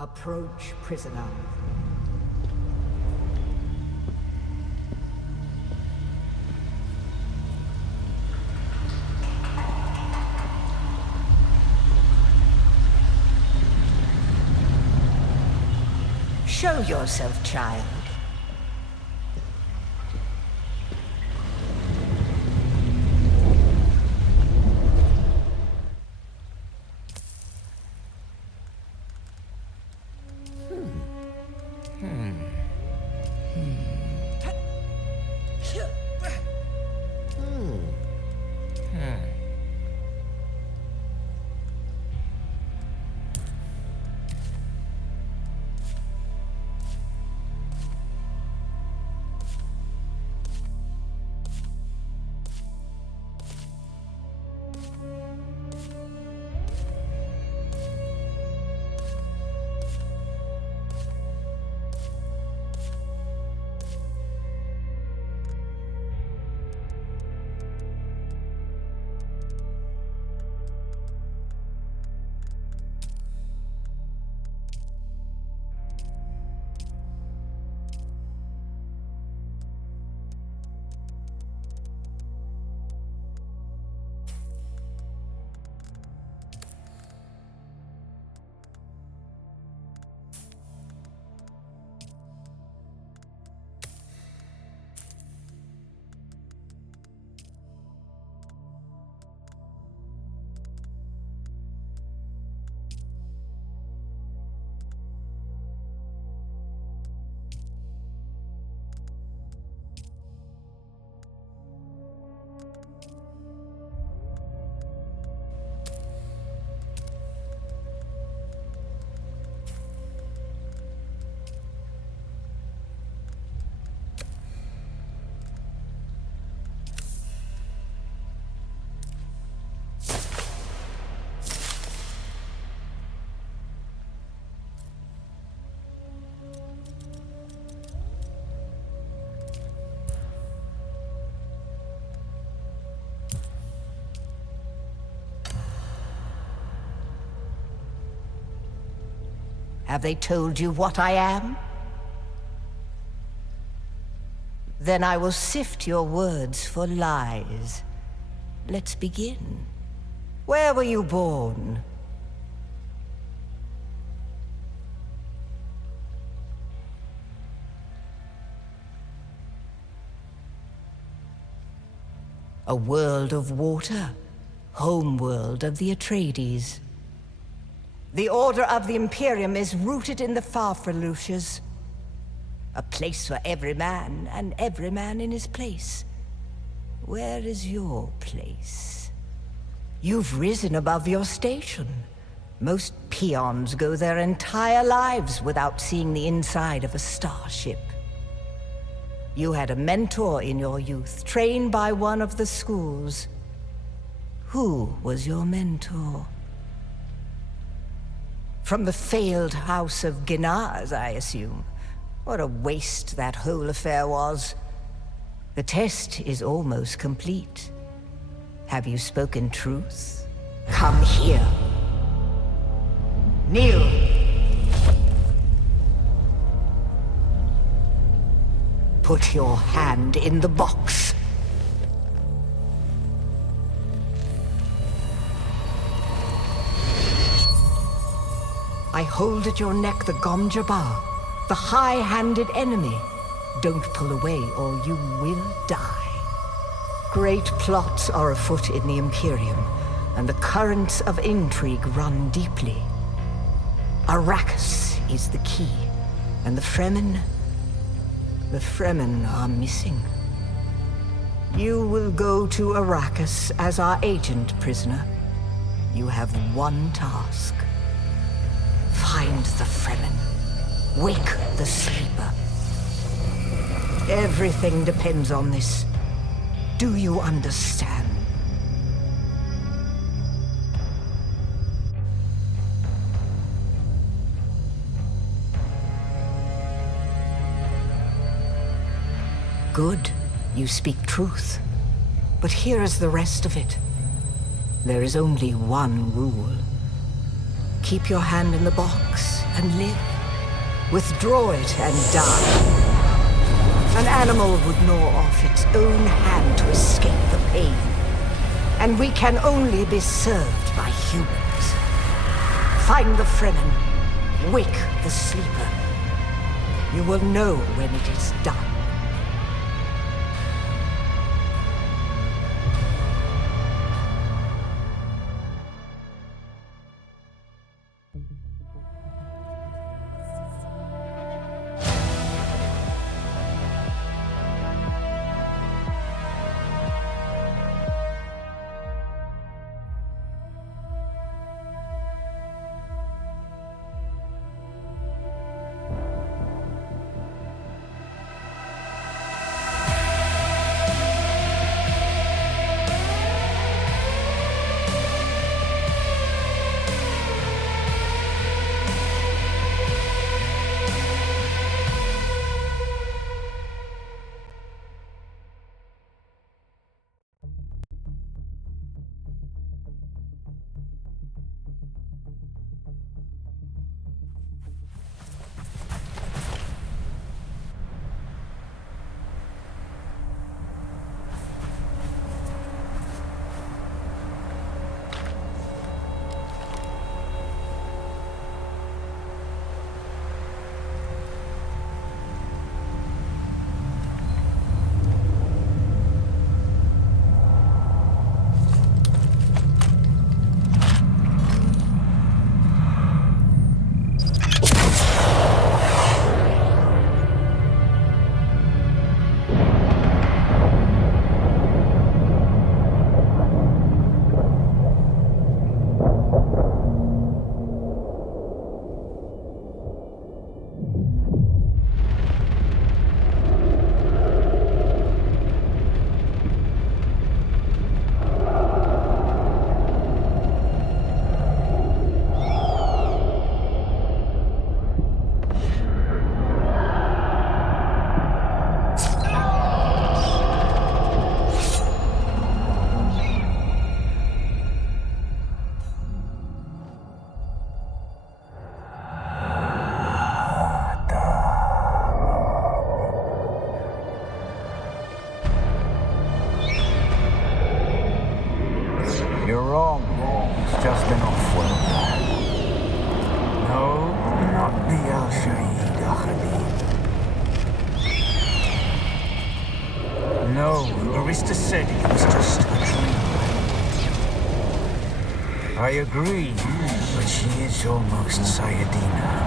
Approach, prisoner. Show yourself, child. Have they told you what I am? Then I will sift your words for lies. Let's begin. Where were you born? A world of water, homeworld of the Atreides. The Order of the Imperium is rooted in the Farfaluches. A place for every man, and every man in his place. Where is your place? You've risen above your station. Most peons go their entire lives without seeing the inside of a starship. You had a mentor in your youth, trained by one of the schools. Who was your mentor? From the failed house of Ginaz, I assume. What a waste that whole affair was. The test is almost complete. Have you spoken truth? Come here. Kneel. Put your hand in the box. I hold at your neck the Gom Jabbar, the high-handed enemy. Don't pull away or you will die. Great plots are afoot in the Imperium, and the currents of intrigue run deeply. Arrakis is the key, and the Fremen are missing. You will go to Arrakis as our agent, prisoner. You have one task. Find the Fremen. Wake the sleeper. Everything depends on this. Do you understand? Good. You speak truth. But here is the rest of it. There is only one rule. Keep your hand in the box, and live. Withdraw it and die. An animal would gnaw off its own hand to escape the pain. And we can only be served by humans. Find the Fremen. Wake the sleeper. You will know when it is done. You're wrong. It's just an off-world. No, not the Al-Shaheed Akhadim. No, Arista said it was just a dream. I agree, but she is almost Sayadina.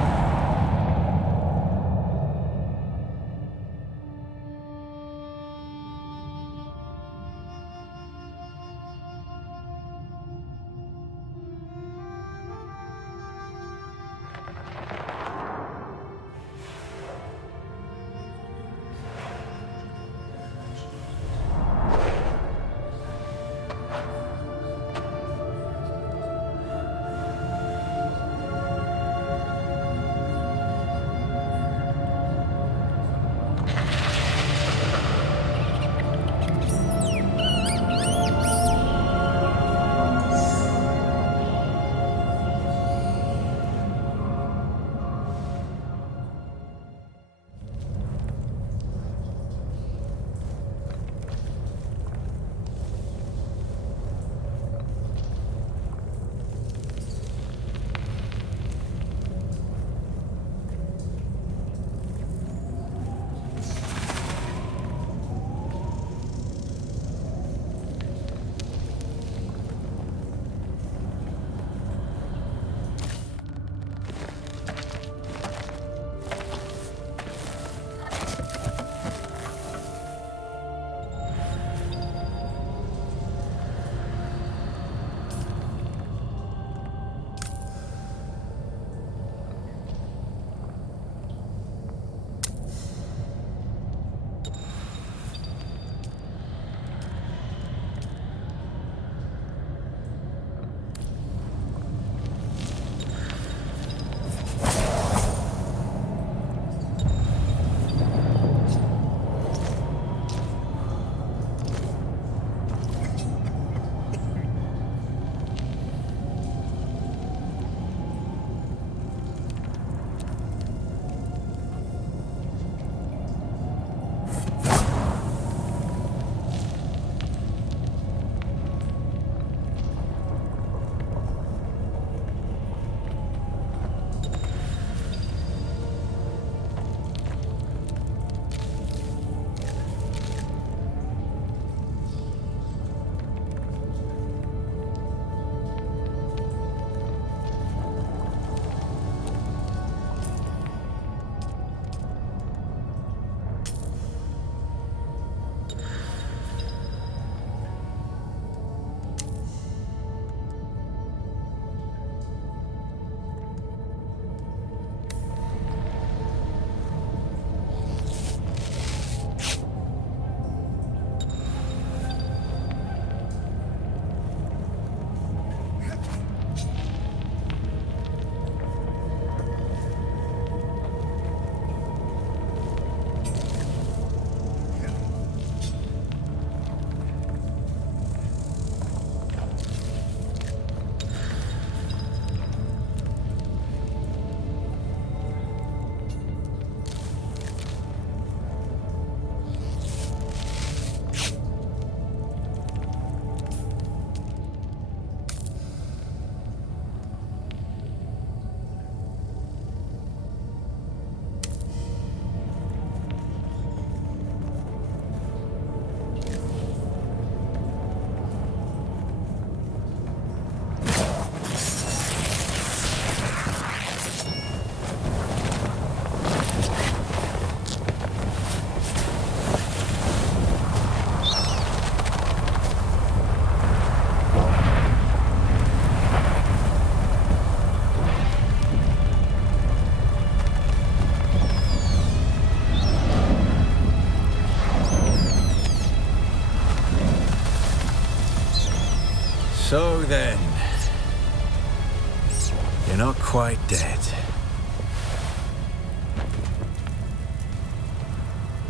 dead.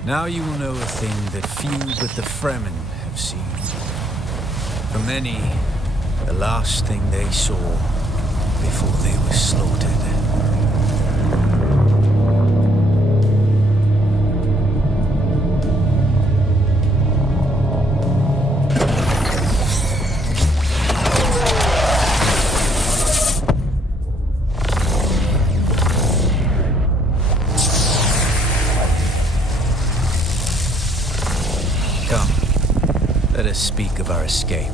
Now you will know a thing that few but the Fremen have seen. For many, the last thing they saw before they were slaughtered. Let us speak of our escape.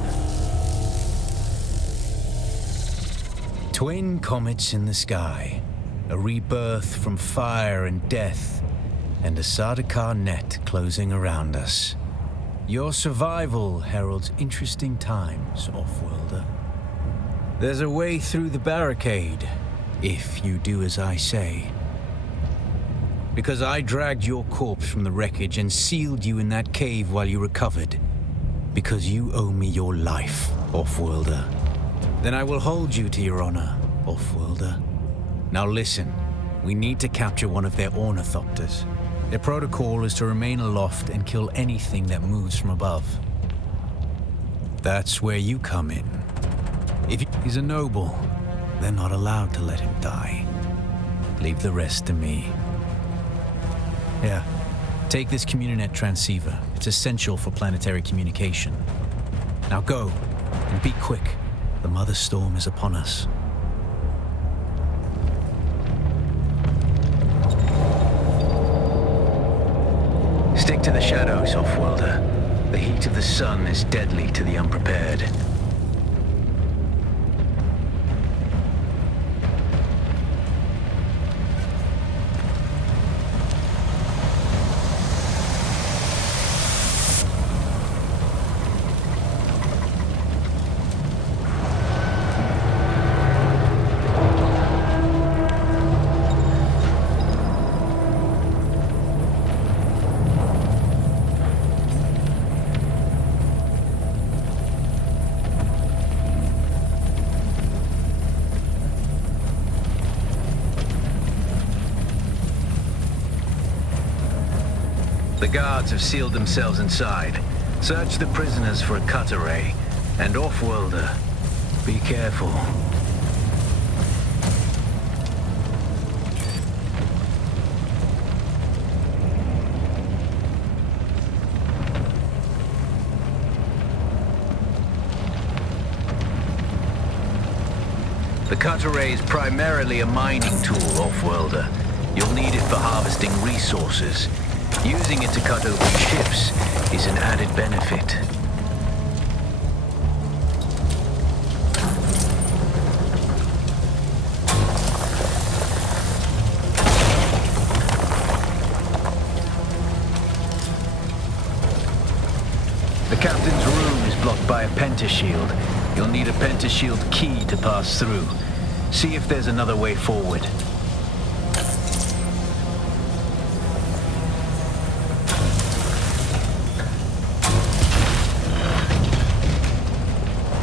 Twin comets in the sky, a rebirth from fire and death, and a Sardaukar net closing around us. Your survival heralds interesting times, Offworlder. There's a way through the barricade, if you do as I say. Because I dragged your corpse from the wreckage and sealed you in that cave while you recovered. Because you owe me your life, Offworlder. Then I will hold you to your honor, Offworlder. Now listen, we need to capture one of their ornithopters. Their protocol is to remain aloft and kill anything that moves from above. That's where you come in. If he's a noble, they're not allowed to let him die. Leave the rest to me. Here, take this Communinet transceiver. It's essential for planetary communication. Now go, and be quick. The Mother Storm is upon us. Stick to the shadows, Offworlder. The heat of the sun is deadly to the unprepared. The guards have sealed themselves inside. Search the prisoners for a cut array. And Offworlder, be careful. The cut array is primarily a mining tool, Offworlder. You'll need it for harvesting resources. Using it to cut open ships is an added benefit. The captain's room is blocked by a pentashield. You'll need a pentashield key to pass through. See if there's another way forward.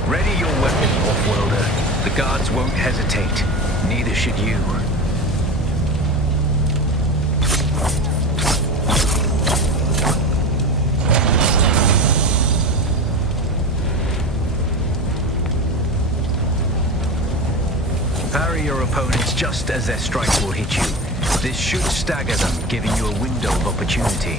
Ready your weapon, Offworlder. The guards won't hesitate. Neither should you. Parry your opponents just as their strike will hit you. This should stagger them, giving you a window of opportunity.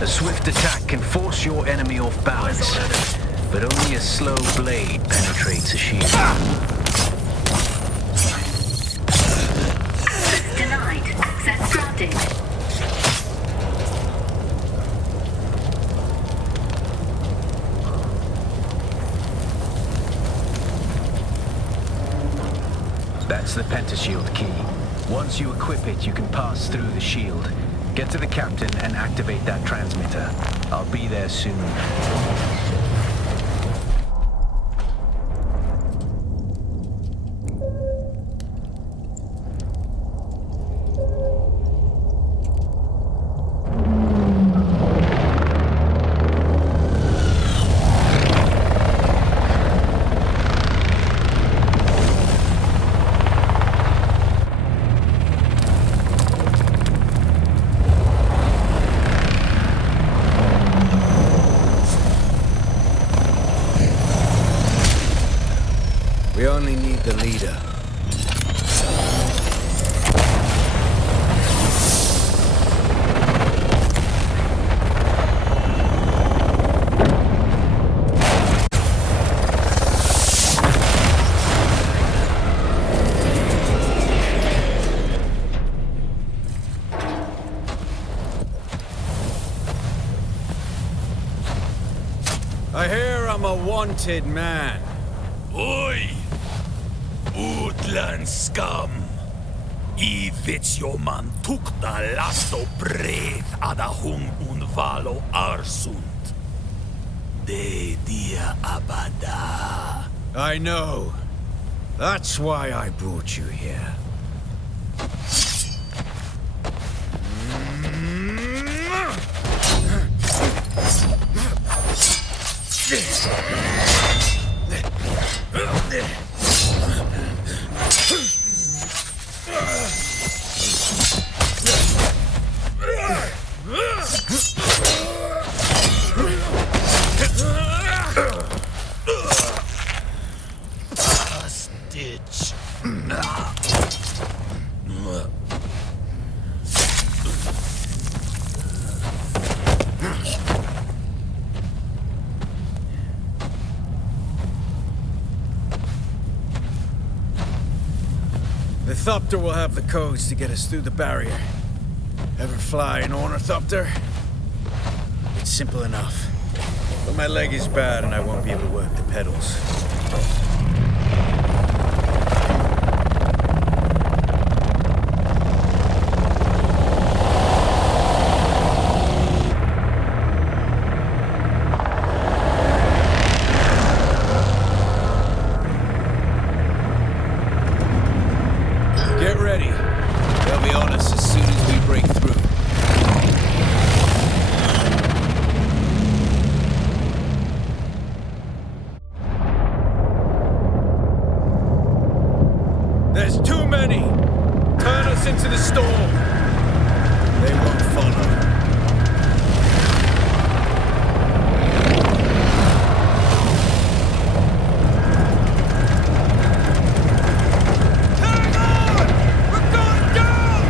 A swift attack can force your enemy off balance, but only a slow blade penetrates a shield. Denied. Access granted. That's the pentashield key. Once you equip it, you can pass through the shield. Get to the captain and activate that transmitter. I'll be there soon. We only need the leader. I hear I'm a wanted man. Oi! Utland scum! I man tukta lasto breath ada hung unvalo arsund. De dia abada. I know. That's why I brought you here. Stitch. The Thopter will have the codes to get us through the barrier. Ever fly an Ornithopter? It's simple enough. But my leg is bad and I won't be able to work the pedals. Get ready. They'll be on us as soon as we break through. There's too many! Turn us into the storm! They won't follow. Hang on! We're going down!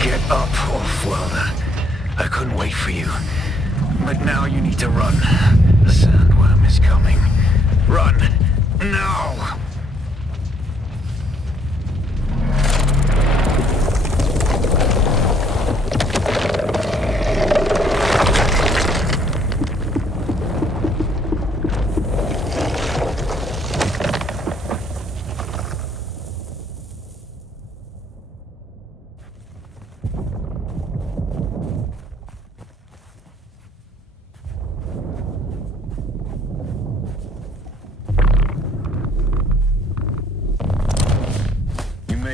Get up, Off-Worlder. I couldn't wait for you. But now you need to run. The sandworm is coming. Run! Now!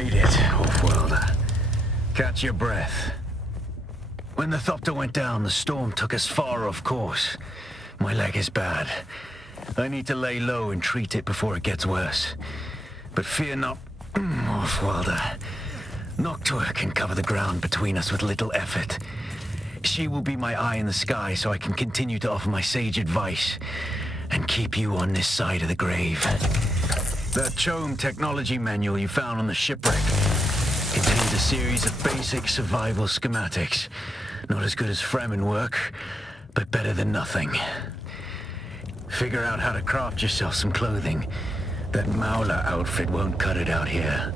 made it, Off-worlder. Catch your breath. When the Thopter went down, the storm took us far off course. My leg is bad. I need to lay low and treat it before it gets worse. But fear not, Off-worlder. Noctua can cover the ground between us with little effort. She will be my eye in the sky so I can continue to offer my sage advice and keep you on this side of the grave. That Chome technology manual you found on the shipwreck contains a series of basic survival schematics. Not as good as Fremen work, but better than nothing. Figure out how to craft yourself some clothing. That Mauler outfit won't cut it out here.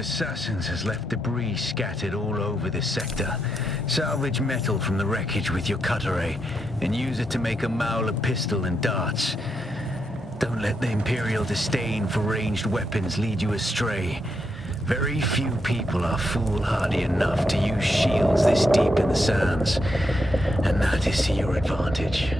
assassins has left debris scattered all over this sector. Salvage metal from the wreckage with your cutter ray, and use it to make a Mauler pistol and darts. Don't let the Imperial disdain for ranged weapons lead you astray. Very few people are foolhardy enough to use shields this deep in the sands, and that is to your advantage.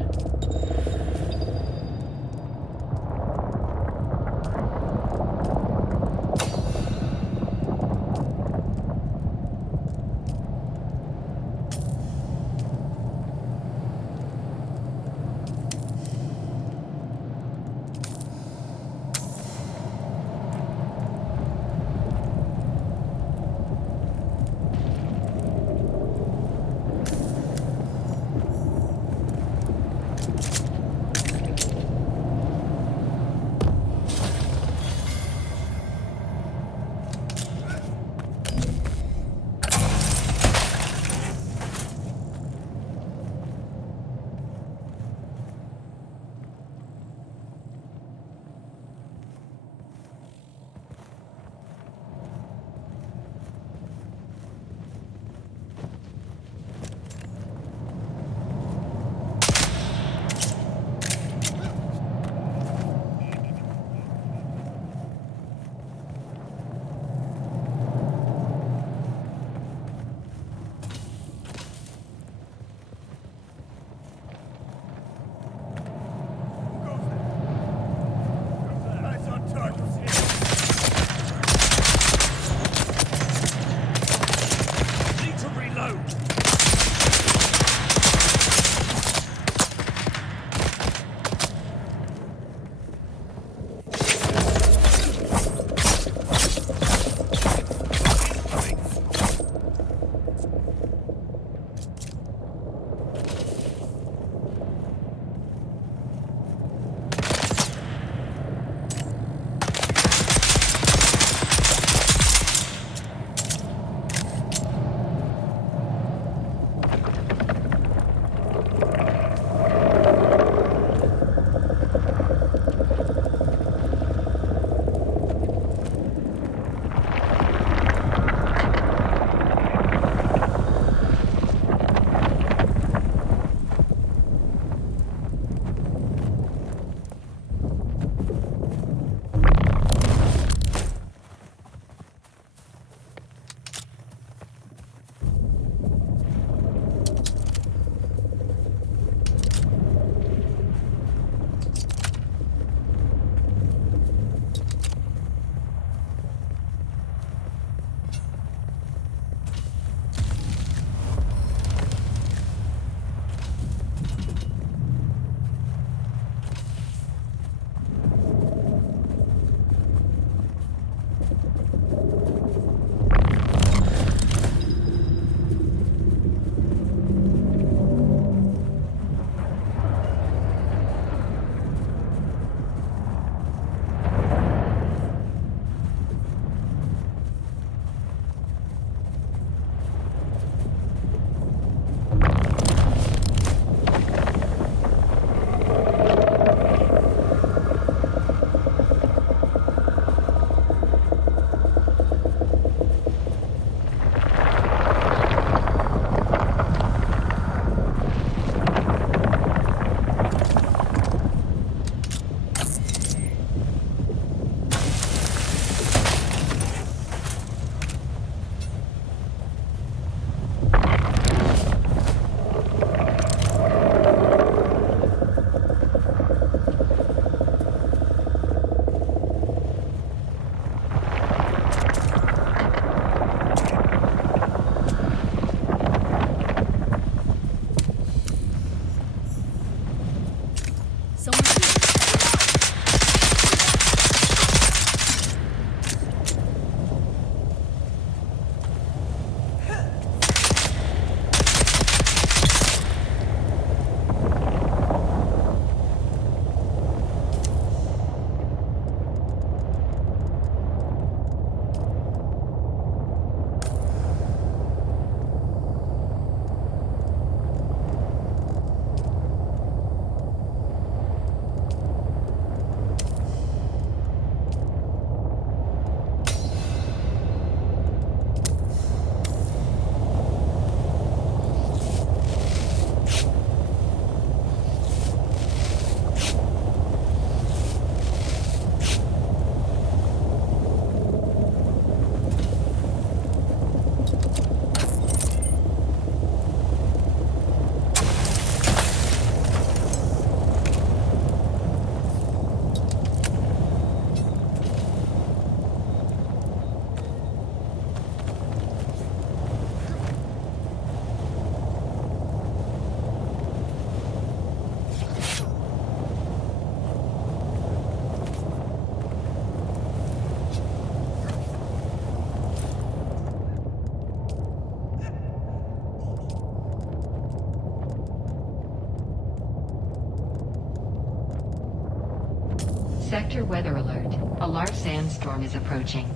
Sector weather alert. A large sandstorm is approaching.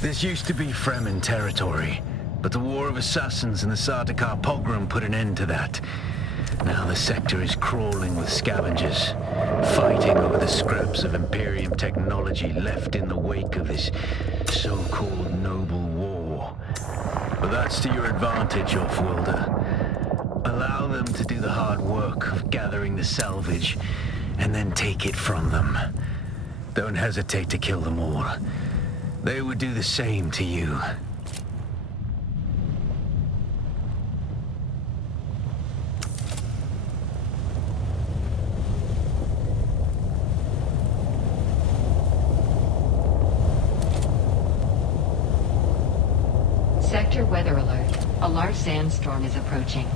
This used to be Fremen territory, but the War of Assassins and the Sardaukar pogrom put an end to that. Now the sector is crawling with scavengers, fighting over the scraps of Imperium technology left in the wake of this so-called noble war. But that's to your advantage, Offworlder. Allow them to do the hard work of gathering the salvage, and then take it from them. Don't hesitate to kill them all. They would do the same to you. Sector weather alert. A large sandstorm is approaching.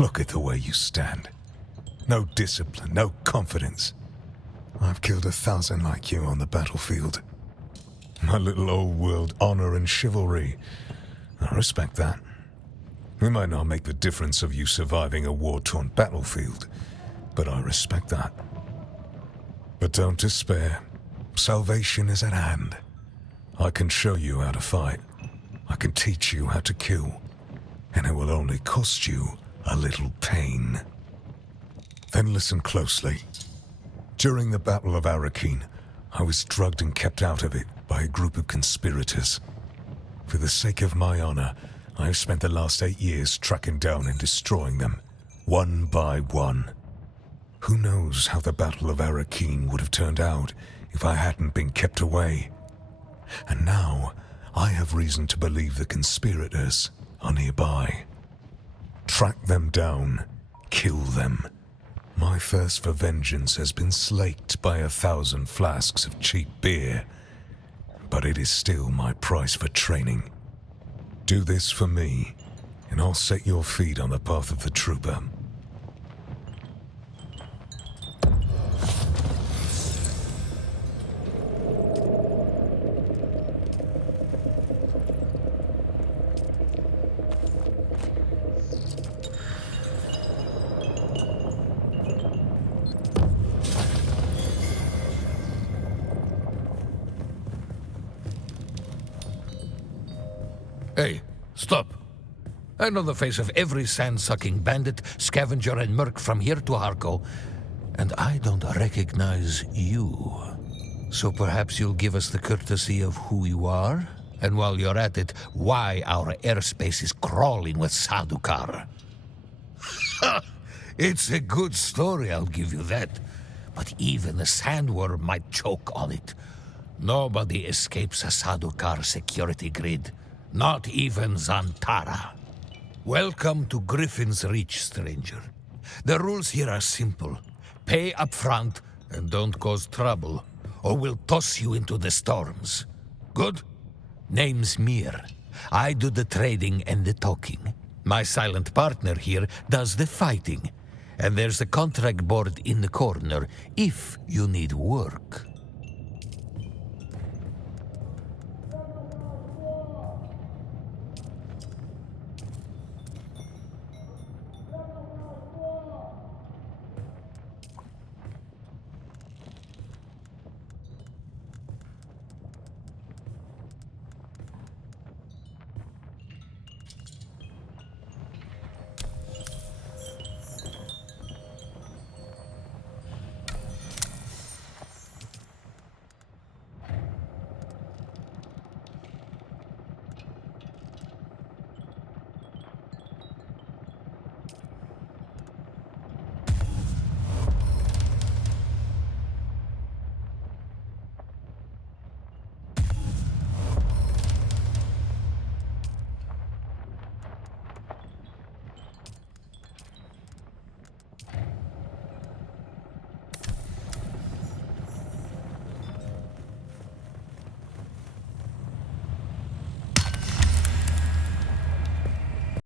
Look at the way you stand. No discipline, no confidence. I've killed 1,000 like you on the battlefield. My little old world honor and chivalry. I respect that. It might not make the difference of you surviving a war-torn battlefield, but I respect that. But don't despair. Salvation is at hand. I can show you how to fight. I can teach you how to kill. And it will only cost you a little pain. Then listen closely. During the Battle of Arrakis, I was drugged and kept out of it by a group of conspirators. For the sake of my honor, I have spent the last 8 years tracking down and destroying them, one by one. Who knows how the Battle of Arrakis would have turned out if I hadn't been kept away. And now, I have reason to believe the conspirators are nearby. Track them down, kill them. My thirst for vengeance has been slaked by 1,000 flasks of cheap beer, but it is still my price for training. Do this for me, and I'll set your feet on the path of the trooper. Hey, stop. I know the face of every sand-sucking bandit, scavenger, and merc from here to Harko, and I don't recognize you. So perhaps you'll give us the courtesy of who you are? And while you're at it, why our airspace is crawling with Sadukar. It's a good story, I'll give you that. But even a sandworm might choke on it. Nobody escapes a Sadukar security grid. Not even Zantara. Welcome to Griffin's Reach, stranger. The rules here are simple. Pay up front and don't cause trouble, or we'll toss you into the storms. Good? Name's Mir. I do the trading and the talking. My silent partner here does the fighting. And there's a contract board in the corner if you need work.